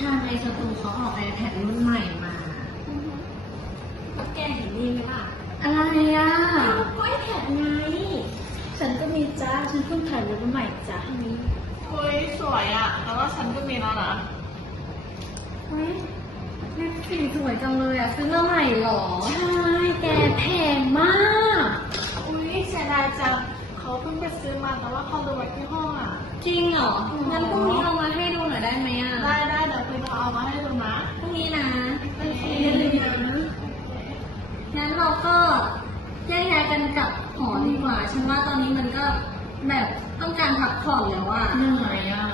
ทางในสตูเขาออก iPad รุ่นใหม่มาแล้วแกเห็นดีไหมล่ะอะไรอะไอแพดไง ฉันก็มีจ้า ฉันเพิ่งถ่ายรูปมาใหม่จ้าเฮ้ยสวยอะ แต่ว่าฉันก็มีแล้วนะเฮ้ยแม็กสีสวยจังเลยอะ ซื้อมาใหม่เหรอ ใช่แกแพงมาก อุ้ยเสียดายจังเขาเพิ่งไปซื้อมาแต่ว่าเขาลืมไว้ที่ห้องอะ จริงเหรอ งั้นพรุ่งนี้เอามาให้ดูหน่อยได้ไหมอะ ได้ได้เดี๋ยวไปเอามาให้ดูนะ พรุ่งนี้นะ โอเค งั้นเราก็แยกย้ายกันกลับหอดีกว่า ฉันว่าตอนนี้มันก็แบบต้องการพักผ่อน แล้วอะเหนื่อยอะ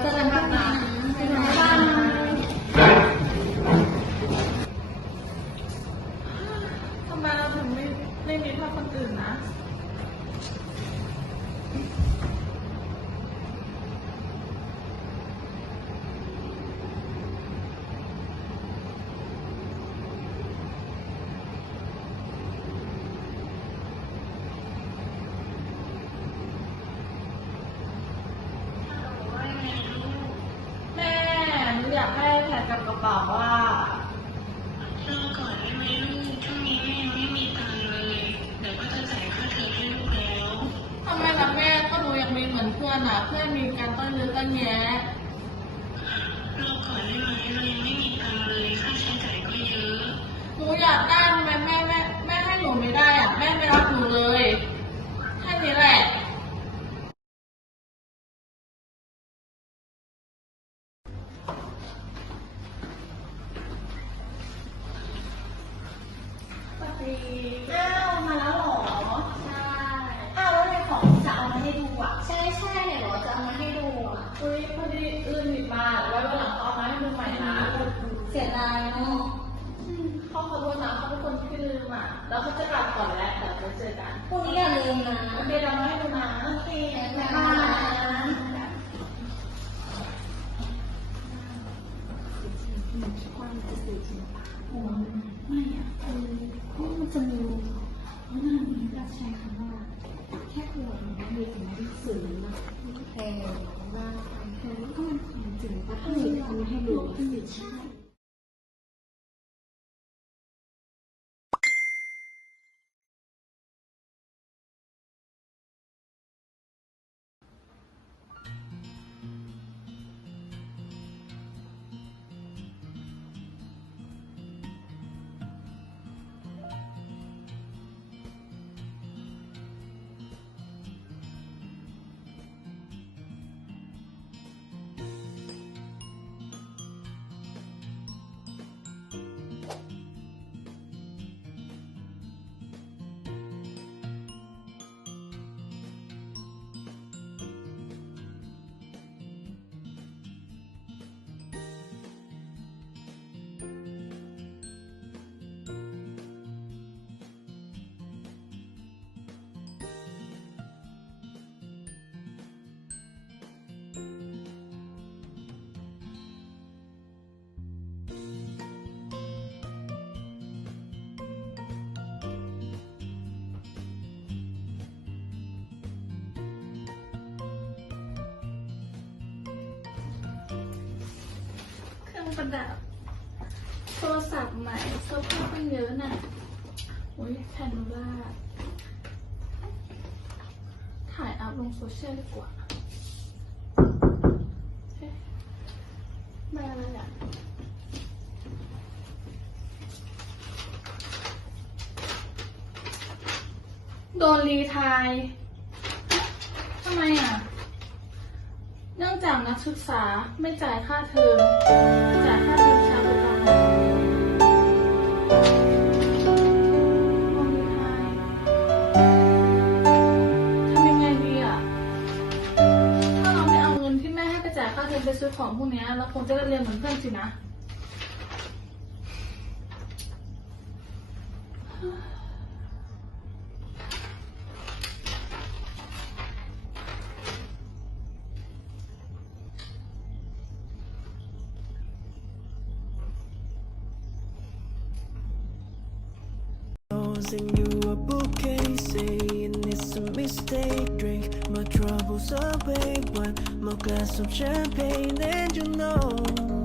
เจอกันพรุ่งนี้นะบ๊ายบายทำไมเราถึงไม่ไม่มีเท่าคนอื่นนะ แม่หนูอยาก ได้แผ่นกับกระเป๋าว่ารอก่อนได้ไหมลูกช่วงนี้แม่ยังไม่มีตังค์เลย เดี๋ยวก็จะจ่ายค่าเทอมให้ลูกแล้วทำไมล่ะแม่ก็หนูอยากมีเหมือนเพื่อนอะ เพื่อนมีการตั้งเยอะตั้งแยะรอก่อนได้ไหมเรายังไม่มีตังค์เลย ค่าใช้จ่ายก็เยอะ หนูอยากได้ทำไม สียดายเนาะเขาขอโทษนะเขาเป็นคนที่ลืมอะแล้วเขาจะกลับก่อนแล้วเดี๋ยวเราเจอกันพรุ่งนี้อย่าลืมนะโอเคเรามาให้ดูนะโอเคบ๊ายบายไม่อะคือเพราะมันจะมีเพราะหน้านี้ก็ใช้คำว่าแค่ตัวมันไม่มีถึงไม่ได้สื่อนะแพงมากแต่ว่าก็มันความจริงปะถ้ามีทำให้ดูใช่ ประดับ โทรศัพท์ใหม่เสื้อผ้าตั้งเยอะน่ะอุ้ยแพนโนล่าถ่ายอัพลงโซเชียลดีกว่าเอ๊ะได้อะไรอะโดนรีทายทำไมอะ เนื่องจากนักศึกษาไม่จ่ายค่าเทอมจ่ายค่าเทอมช้ากว่ากันโดนรีไทายทำยังไงดีอะ ถ้าเราไม่เอาเงินที่แม่ให้ไปจ่ายค่าเทอมไปซื้อของพวกเนี้ยเราคงจะได้เรียนเหมือนเพื่อนสินะ Rose and you a bouquet, saying it's a mistake. Drink my troubles. so wayward. glass of champagne and you know